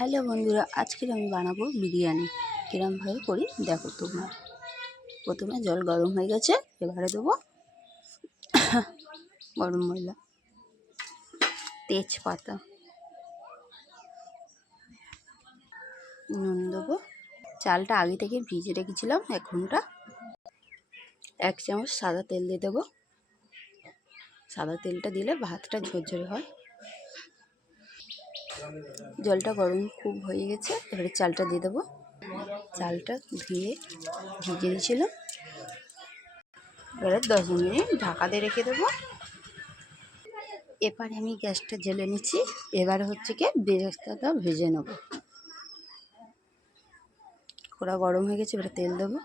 Hello বন্ধুরা, আজকে আমি বানাবো বিরিয়ানি। কিরমভাবে করি দেখো তোমরা। প্রথমে জল গরম হয়ে গেছে, এবারে দেবো গরম মশলা, তেজপাতা, নুন দেবো। চালটা আগে থেকে ভিজে রেখেছিলাম 1 ঘন্টা। 1 চামচ সাদা তেল দিয়ে দেবো। সাদা তেলটা দিলে ভাতটা ঝরঝরে হয়। জলটা গরম খুব হয়ে গেছে, এবারে চালটা দিয়ে দেবো। চালটা ধুয়ে ভিজে দিয়েছিলাম। এবারে 10 মিনিট ঢাকা দিয়ে রেখে দেবো। এবারে আমি গ্যাসটা জ্বেলে নিচ্ছি। এবারে হচ্ছে কি বেরেস্তাটা ভেজে নেব। কড়া গরম হয়ে গেছে, এবারে তেল দেবো।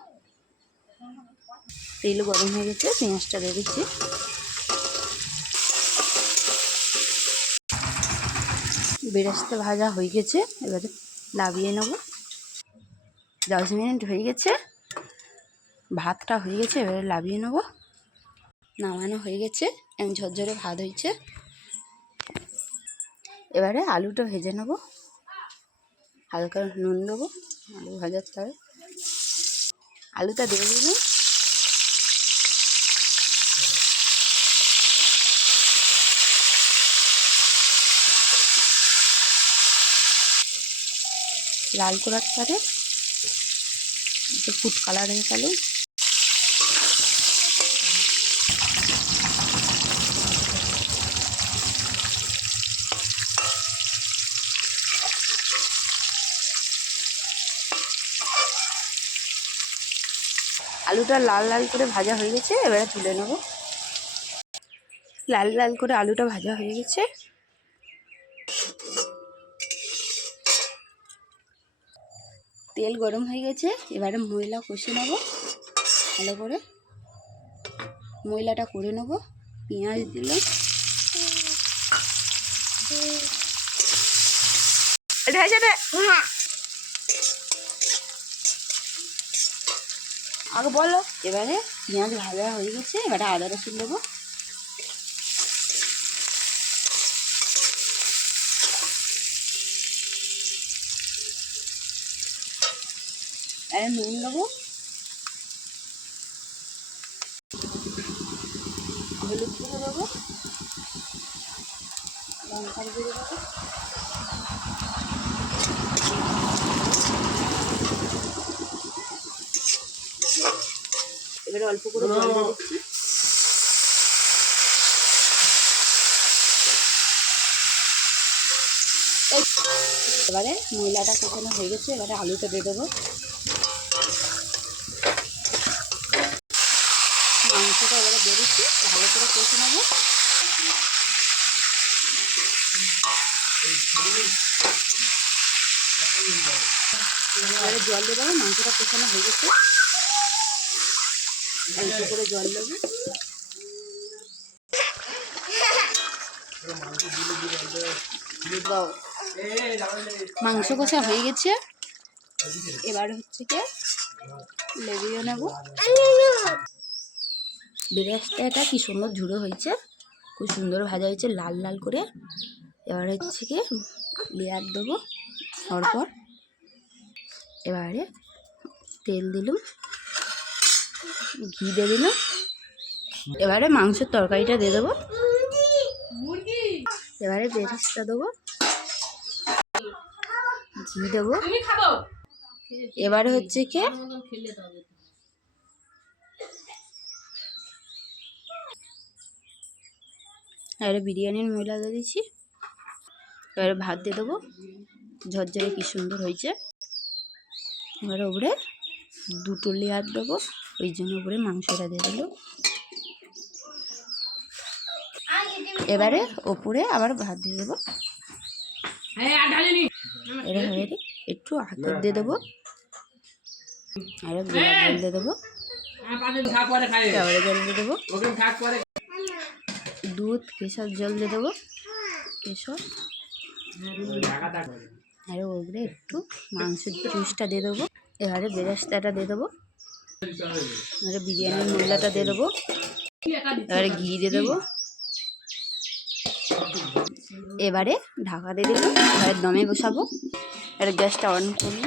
তেল গরম হয়ে গেছে, পেঁয়াজটা দিয়ে দিচ্ছি। বেরেস্তা ভাজা হয়ে গেছে, এবারে নামিয়ে নেব। 10 মিনিট হয়ে গেছে, ভাতটা হয়ে গেছে, এবারে নামিয়ে নেব। নামানো হয়ে গেছে, ঝরঝরে ভাত হয়েছে। এবারে আলুটা ভেজে নেব। হালকা নুন দেবো। আলু ভাজার পরে আলুটা দিয়ে দিলাম। লাল করার পরে একটু ফুড কালার হয়ে গেল। আলুটা লাল লাল করে ভাজা হয়ে গেছে, এবারে তুলে নেব। লাল লাল করে আলুটা ভাজা হয়ে গেছে। তেল গরম হয়ে গেছে, এবারে মশলা কষে নেব ভালো করে। মশলাটা করে নেব। পেঁয়াজ দিলাম। আগে বলো। এবারে পেঁয়াজ ভাজা হয়ে গেছে, এবারে আদা রসুন দেবো। এবারে নুন দেবো, হলুদ গুঁড়ো দেবো, লঙ্কার গুঁড়ো দেবো। এবারে অল্প করে জল দিয়ে দিচ্ছি। এবারে মশলাটা কষানো হয়ে গেছে, এবারে আলুটা দিয়ে দেবো। মাংসটা এবারে দিয়ে দিচ্ছি, ভালো করে কষে নেবো। এবারে জল দিয়ে দেবো। মাংসটা কষানো হয়ে গেছে, অল্প করে জল দেবো। মাংস কষা হয়ে গেছে, এবার হচ্ছে কি লেবিয়ে নেব। বেরেস্তাটা কি সুন্দর ঝুড়ো হয়েছে, খুব সুন্দর ভাজা হয়েছে লাল লাল করে। এবার হচ্ছে কি লেয়ার দেবো পরপর। এবারে তেল দিলাম, ঘি দিয়ে দিলাম। এবারে মাংসের তরকারিটা দিয়ে দেবো। এবারে বেরেস্তা দেবো, ঘি দেবো। এবারে হচ্ছে কি এবারে বিরিয়ানির মশলা দিয়ে দিচ্ছি। এবারে ভাত দিয়ে দেবো। ঝরঝরে কি সুন্দর হয়েছে। এবারে উপরে 2টো লেয়ার দেবো, ওই জন্য উপরে মাংসটা দিয়ে দিল। এবারে ওপরে আবার ভাত দিয়ে দেবো। এবারে একটু আতর দিয়ে দেবো, আর জল দিয়ে দেবো। এবারে জল দিয়ে দেবো, দুধ কেশর জল দিয়ে দেবো। কেশর আর ওপরে একটু মাংসের জুসটা দিয়ে দেবো। এবারে বেরেস্তাটা দিয়ে দেবো। এবারে বিরিয়ানির মশলাটা দিয়ে দেবো। এবারে ঘি দিয়ে দেবো। এবারে ঢাকা দিয়ে দেবো। এবারে দমে বসাবো। এর গ্যাসটা অন করুন।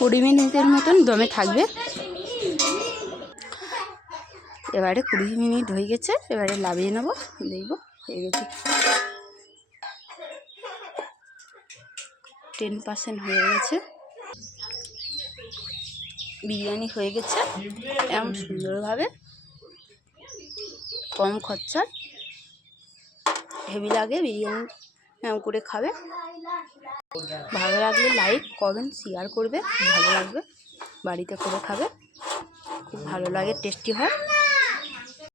20 মিনিটের মতন দমে থাকবে। এবারে 20 মিনিট হয়ে গেছে, এবারে নামিয়ে নেবো। দেখবো হয়ে গেছে, 10% হয়ে গেছে। বিরিয়ানি হয়ে গেছে এমন সুন্দরভাবে, কম খরচায় হেভি লাগে বিরিয়ানি। এমন করে খাবে। ভালো লাগলে লাইক কমেন্ট শেয়ার করবে, ভালো লাগবে। বাড়িতে করে খাবে, খুব ভালো লাগে, টেস্টি হয়।